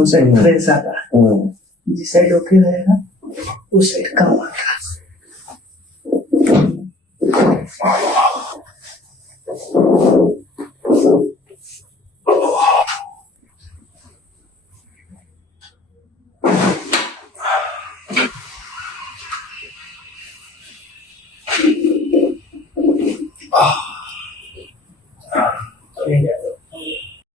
उस side fresh आता है, जिस साइड ओके रहेगा उस साइड कम आता है।